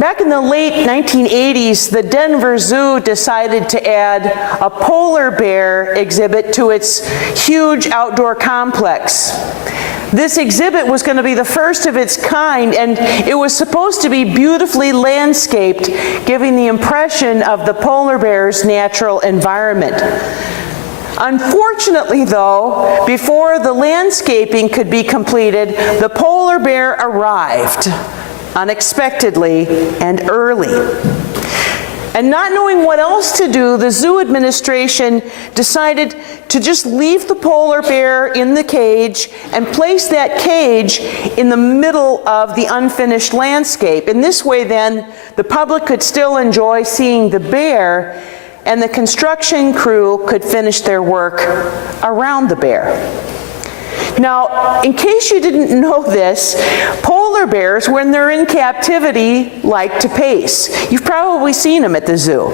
Back in the late 1980s, the Denver Zoo decided to add a polar bear exhibit to its huge outdoor complex. This exhibit was going to be the first of its kind, and it was supposed to be beautifully landscaped, giving the impression of the polar bear's natural environment. Unfortunately, though, before the landscaping could be completed, the polar bear arrived unexpectedly and early. And not knowing what else to do, the zoo administration decided to just leave the polar bear in the cage and place that cage in the middle of the unfinished landscape. In this way, then, the public could still enjoy seeing the bear, and the construction crew could finish their work around the bear. Now, in case you didn't know this, polar bears, when they're in captivity, like to pace. You've probably seen them at the zoo.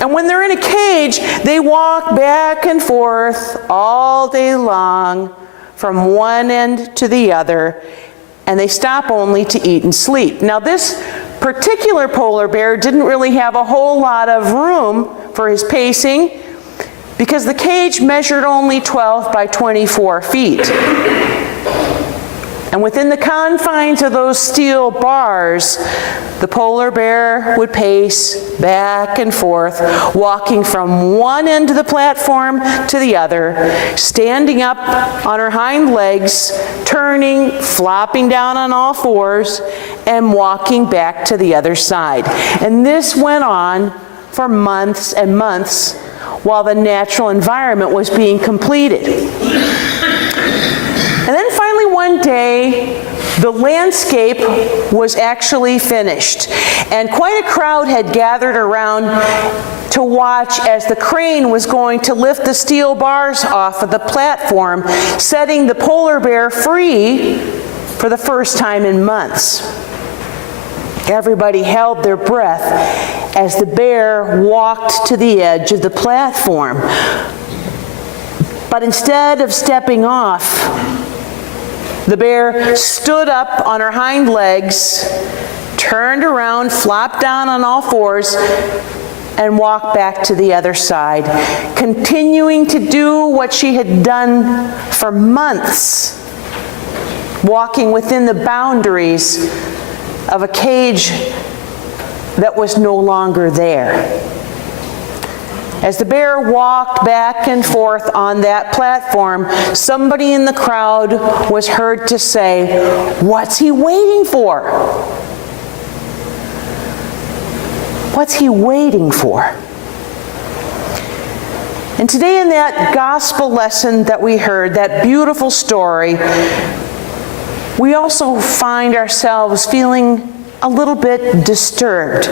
And when they're in a cage, they walk back and forth all day long from one end to the other, and they stop only to eat and sleep. Now, this particular polar bear didn't really have a whole lot of room for his pacing, because the cage measured only 12 by 24 feet. And within the confines of those steel bars, the polar bear would pace back and forth, walking from one end of the platform to the other, standing up on her hind legs, turning, flopping down on all fours, and walking back to the other side. And this went on for months and months, while the natural environment was being completed. And then finally one day, the landscape was actually finished, and quite a crowd had gathered around to watch as the crane was going to lift the steel bars off of the platform, setting the polar bear free for the first time in months. Everybody held their breath as the bear walked to the edge of the platform. But instead of stepping off, the bear stood up on her hind legs, turned around, flopped down on all fours, and walked back to the other side, continuing to do what she had done for months, walking within the boundaries of a cage that was no longer there. As the bear walked back and forth on that platform, somebody in the crowd was heard to say, "What's he waiting for? What's he waiting for?" And today in that gospel lesson that we heard, that beautiful story, we also find ourselves feeling a little bit disturbed.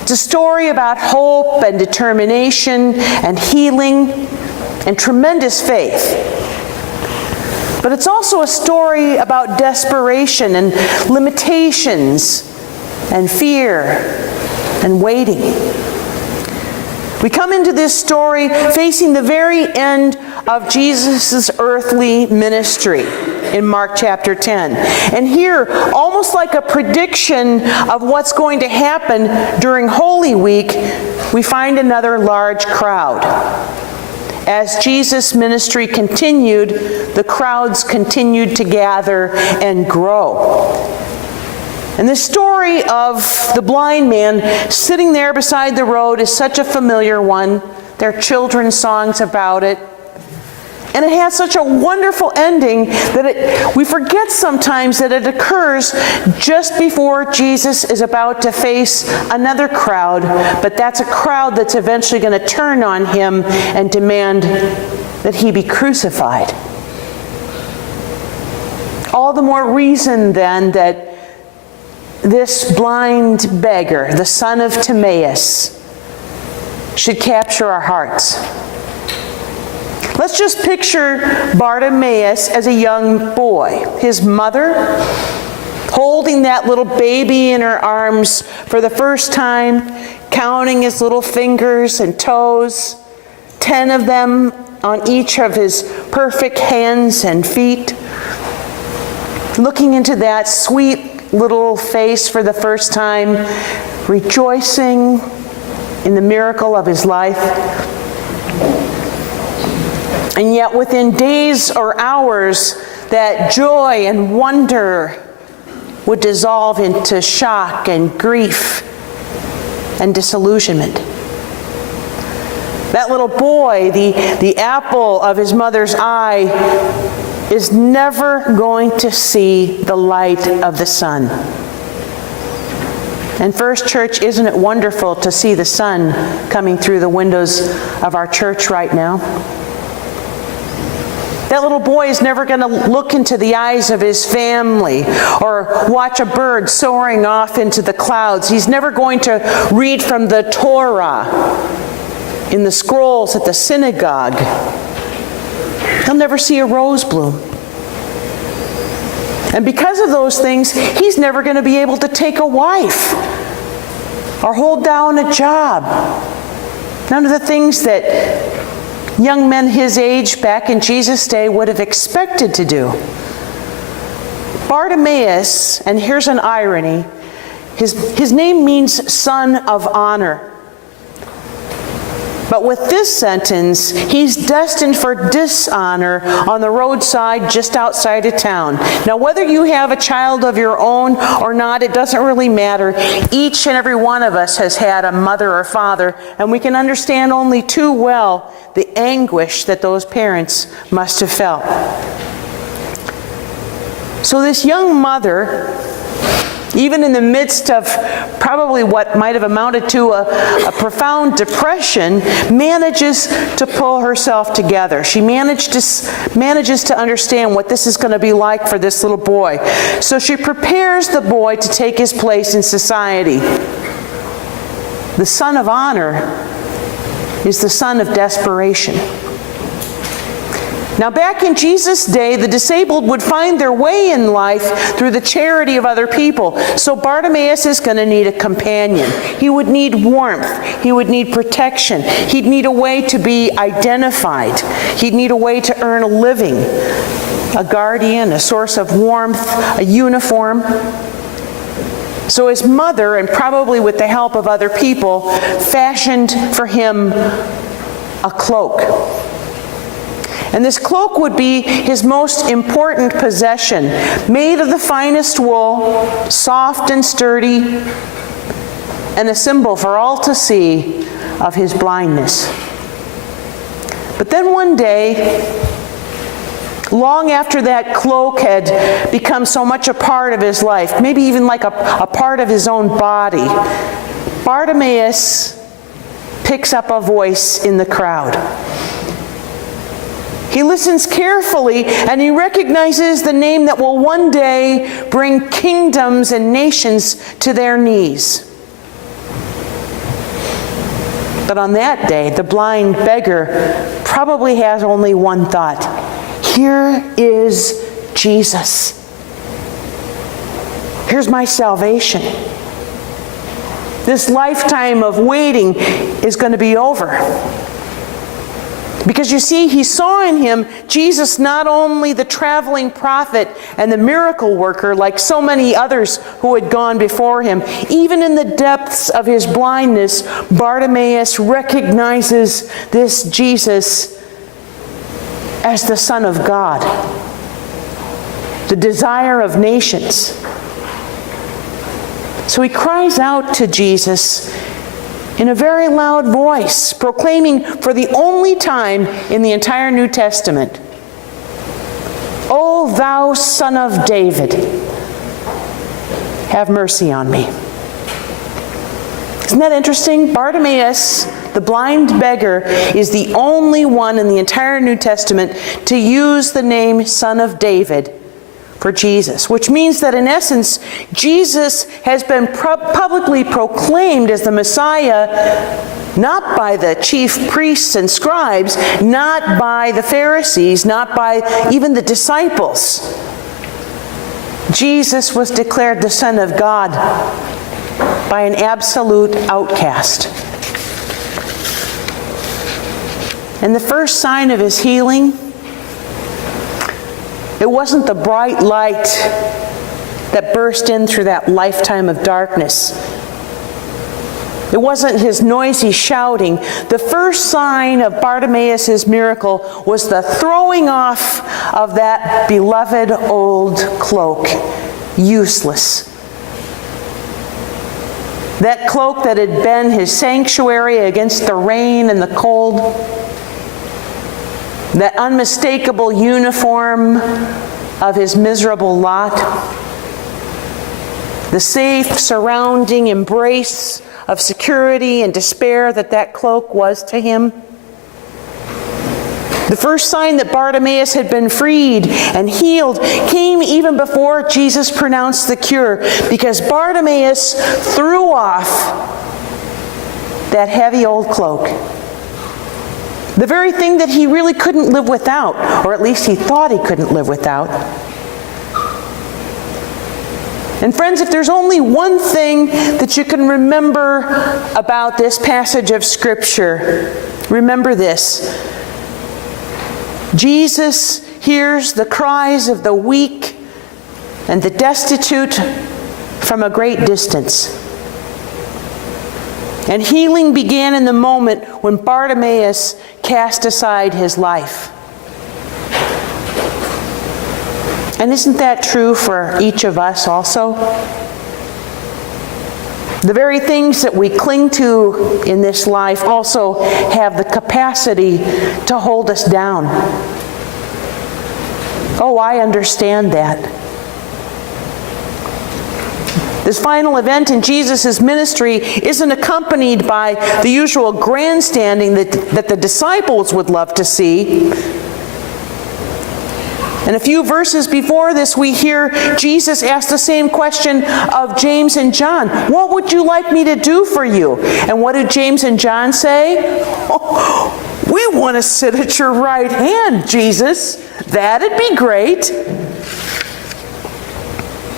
It's a story about hope and determination and healing and tremendous faith. But it's also a story about desperation and limitations and fear and waiting. We come into this story facing the very end of Jesus' earthly ministry in Mark chapter 10. And here, almost like a prediction of what's going to happen during Holy Week, we find another large crowd. As Jesus' ministry continued, the crowds continued to gather and grow. And the story of the blind man sitting there beside the road is such a familiar one. There are children's songs about it. And it has such a wonderful ending that we forget sometimes that it occurs just before Jesus is about to face another crowd, but that's a crowd that's eventually going to turn on him and demand that he be crucified. All the more reason then that this blind beggar, the son of Timaeus, should capture our hearts. Let's just picture Bartimaeus as a young boy. His mother holding that little baby in her arms for the first time, counting his little fingers and toes, 10 of them on each of his perfect hands and feet, looking into that sweet little face for the first time, rejoicing in the miracle of his life. And yet within days or hours, that joy and wonder would dissolve into shock and grief and disillusionment. That little boy, the apple of his mother's eye, is never going to see the light of the sun. And First Church, isn't it wonderful to see the sun coming through the windows of our church right now? That little boy is never going to look into the eyes of his family or watch a bird soaring off into the clouds. He's never going to read from the Torah in the scrolls at the synagogue. He'll never see a rose bloom. And because of those things, he's never going to be able to take a wife or hold down a job. None of the things that young men his age back in Jesus' day would have expected to do. Bartimaeus, and here's an irony, his name means son of honor. But with this sentence, he's destined for dishonor on the roadside just outside of town. Now, whether you have a child of your own or not, it doesn't really matter. Each and every one of us has had a mother or father, and we can understand only too well the anguish that those parents must have felt. So this young mother, even in the midst of probably what might have amounted to a profound depression, manages to pull herself together. She manages to understand what this is going to be like for this little boy. So she prepares the boy to take his place in society. The son of honor is the son of desperation. Now, back in Jesus' day, the disabled would find their way in life through the charity of other people. So Bartimaeus is going to need a companion. He would need warmth. He would need protection. He'd need a way to be identified. He'd need a way to earn a living, a guardian, a source of warmth, a uniform. So his mother, and probably with the help of other people, fashioned for him a cloak. And this cloak would be his most important possession, made of the finest wool, soft and sturdy, and a symbol for all to see of his blindness. But then one day, long after that cloak had become so much a part of his life, maybe even like a part of his own body, Bartimaeus picks up a voice in the crowd. He listens carefully, and he recognizes the name that will one day bring kingdoms and nations to their knees. But on that day, the blind beggar probably has only one thought. Here is Jesus. Here's my salvation. This lifetime of waiting is going to be over. Because you see, he saw in him Jesus not only the traveling prophet and the miracle worker like so many others who had gone before him. Even in the depths of his blindness, Bartimaeus recognizes this Jesus as the Son of God, the desire of nations. So he cries out to Jesus in a very loud voice, proclaiming for the only time in the entire New Testament, "O thou Son of David, have mercy on me." Isn't that interesting? Bartimaeus, the blind beggar, is the only one in the entire New Testament to use the name Son of David for Jesus, which means that in essence, Jesus has been publicly proclaimed as the Messiah, not by the chief priests and scribes, not by the Pharisees, not by even the disciples. Jesus was declared the Son of God by an absolute outcast. And the first sign of his healing, it wasn't the bright light that burst in through that lifetime of darkness. It wasn't his noisy shouting. The first sign of Bartimaeus' miracle was the throwing off of that beloved old cloak, useless. That cloak that had been his sanctuary against the rain and the cold. That unmistakable uniform of his miserable lot. The safe surrounding embrace of security and despair that cloak was to him. The first sign that Bartimaeus had been freed and healed came even before Jesus pronounced the cure, because Bartimaeus threw off that heavy old cloak. The very thing that he really couldn't live without, or at least he thought he couldn't live without. And friends, if there's only one thing that you can remember about this passage of Scripture, remember this. Jesus hears the cries of the weak and the destitute from a great distance. And healing began in the moment when Bartimaeus cast aside his life. And isn't that true for each of us also? The very things that we cling to in this life also have the capacity to hold us down. Oh, I understand that. This final event in Jesus' ministry isn't accompanied by the usual grandstanding that the disciples would love to see. And a few verses before this, we hear Jesus ask the same question of James and John. What would you like me to do for you? And what did James and John say? Oh, we want to sit at your right hand, Jesus. That'd be great.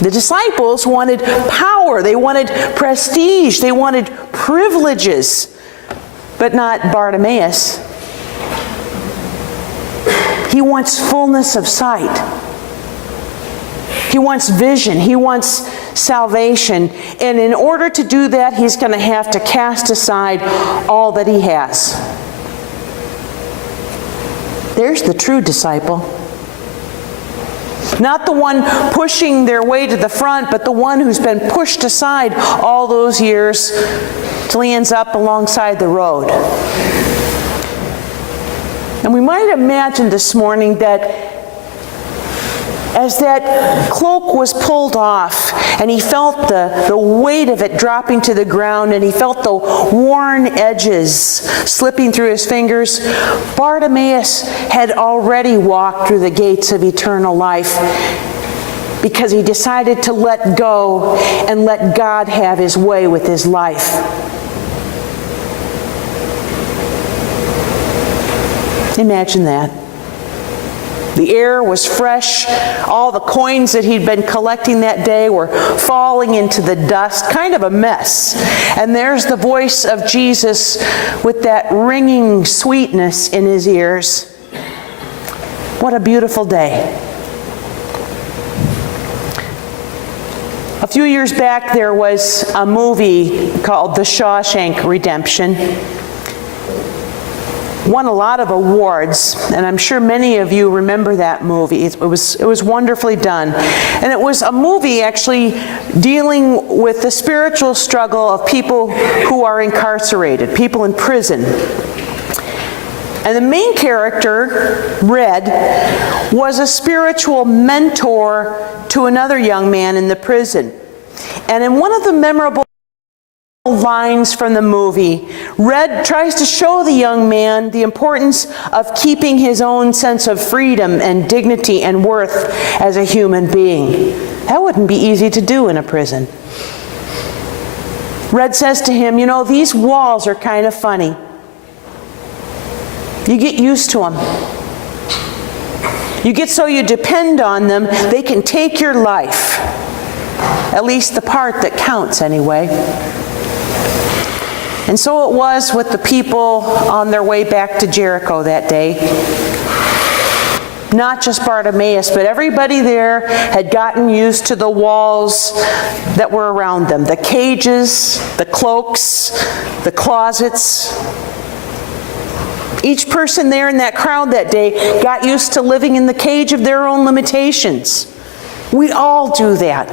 The disciples wanted power. They wanted prestige. They wanted privileges. But not Bartimaeus. He wants fullness of sight. He wants vision. He wants salvation. And in order to do that, he's going to have to cast aside all that he has. There's the true disciple. Not the one pushing their way to the front, but the one who's been pushed aside all those years till he ends up alongside the road. And we might imagine this morning that as that cloak was pulled off and he felt the weight of it dropping to the ground and he felt the worn edges slipping through his fingers, Bartimaeus had already walked through the gates of eternal life because he decided to let go and let God have his way with his life. Imagine that. The air was fresh. All the coins that he'd been collecting that day were falling into the dust, kind of a mess. And there's the voice of Jesus with that ringing sweetness in his ears. What a beautiful day. A few years back, there was a movie called The Shawshank Redemption. Won a lot of awards, and I'm sure many of you remember that movie. It was wonderfully done. And it was a movie actually dealing with the spiritual struggle of people who are incarcerated, people in prison. And the main character, Red, was a spiritual mentor to another young man in the prison. And in one of the memorable lines from the movie, Red tries to show the young man the importance of keeping his own sense of freedom and dignity and worth as a human being. That wouldn't be easy to do in a prison. Red says to him, you know, these walls are kind of funny. You get used to them. You get so you depend on them, they can take your life. At least the part that counts anyway. And so it was with the people on their way back to Jericho that day. Not just Bartimaeus, but everybody there had gotten used to the walls that were around them, the cages, the cloaks, the closets. Each person there in that crowd that day got used to living in the cage of their own limitations. We all do that.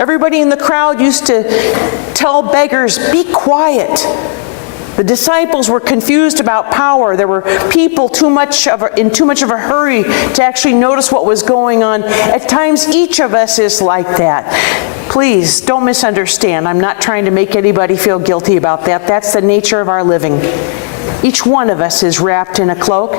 Everybody in the crowd used to tell beggars, "Be quiet." The disciples were confused about power. There were people in too much of a hurry to actually notice what was going on. At times, each of us is like that. Please, don't misunderstand. I'm not trying to make anybody feel guilty about that. That's the nature of our living. Each one of us is wrapped in a cloak.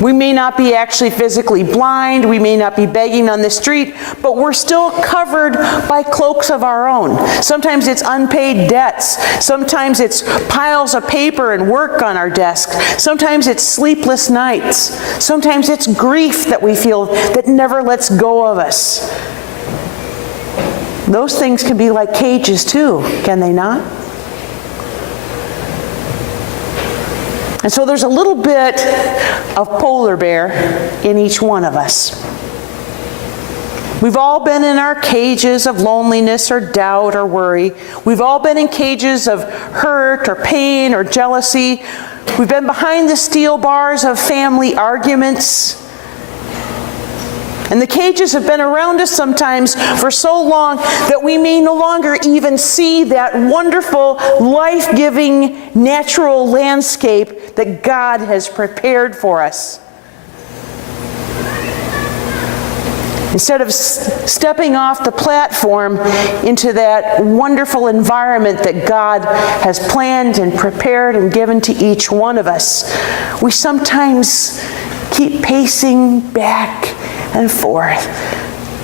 We may not be actually physically blind, we may not be begging on the street, but we're still covered by cloaks of our own. Sometimes it's unpaid debts. Sometimes it's piles of paper and work on our desk. Sometimes it's sleepless nights. Sometimes it's grief that we feel that never lets go of us. Those things can be like cages too, can they not? And so there's a little bit of polar bear in each one of us. We've all been in our cages of loneliness or doubt or worry. We've all been in cages of hurt or pain or jealousy. We've been behind the steel bars of family arguments. And the cages have been around us sometimes for so long that we may no longer even see that wonderful, life-giving, natural landscape that God has prepared for us. Instead of stepping off the platform into that wonderful environment that God has planned and prepared and given to each one of us, we sometimes keep pacing back and forth,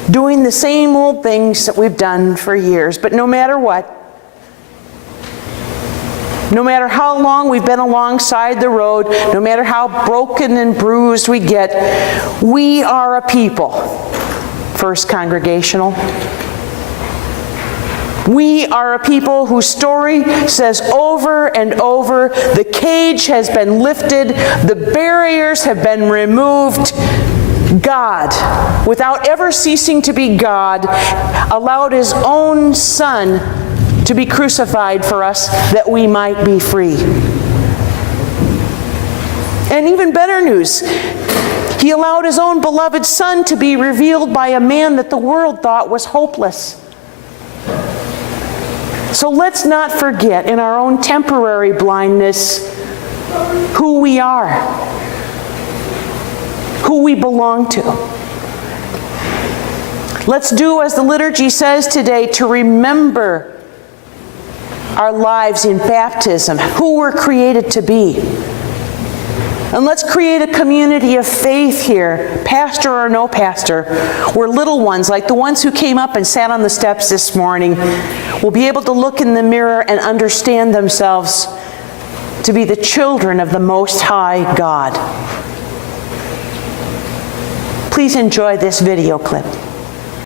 doing the same old things that we've done for years. But no matter what, no matter how long we've been alongside the road, no matter how broken and bruised we get, we are a people, First Congregational. We are a people whose story says over and over, the cage has been lifted, the barriers have been removed. God, without ever ceasing to be God, allowed His own Son to be crucified for us that we might be free. And even better news, He allowed His own beloved Son to be revealed by a man that the world thought was hopeless. So let's not forget in our own temporary blindness who we are, who we belong to. Let's do as the liturgy says today, to remember our lives in baptism, who we're created to be. And let's create a community of faith here, pastor or no pastor, where little ones, like the ones who came up and sat on the steps this morning, will be able to look in the mirror and understand themselves to be the children of the Most High God. Please enjoy this video clip.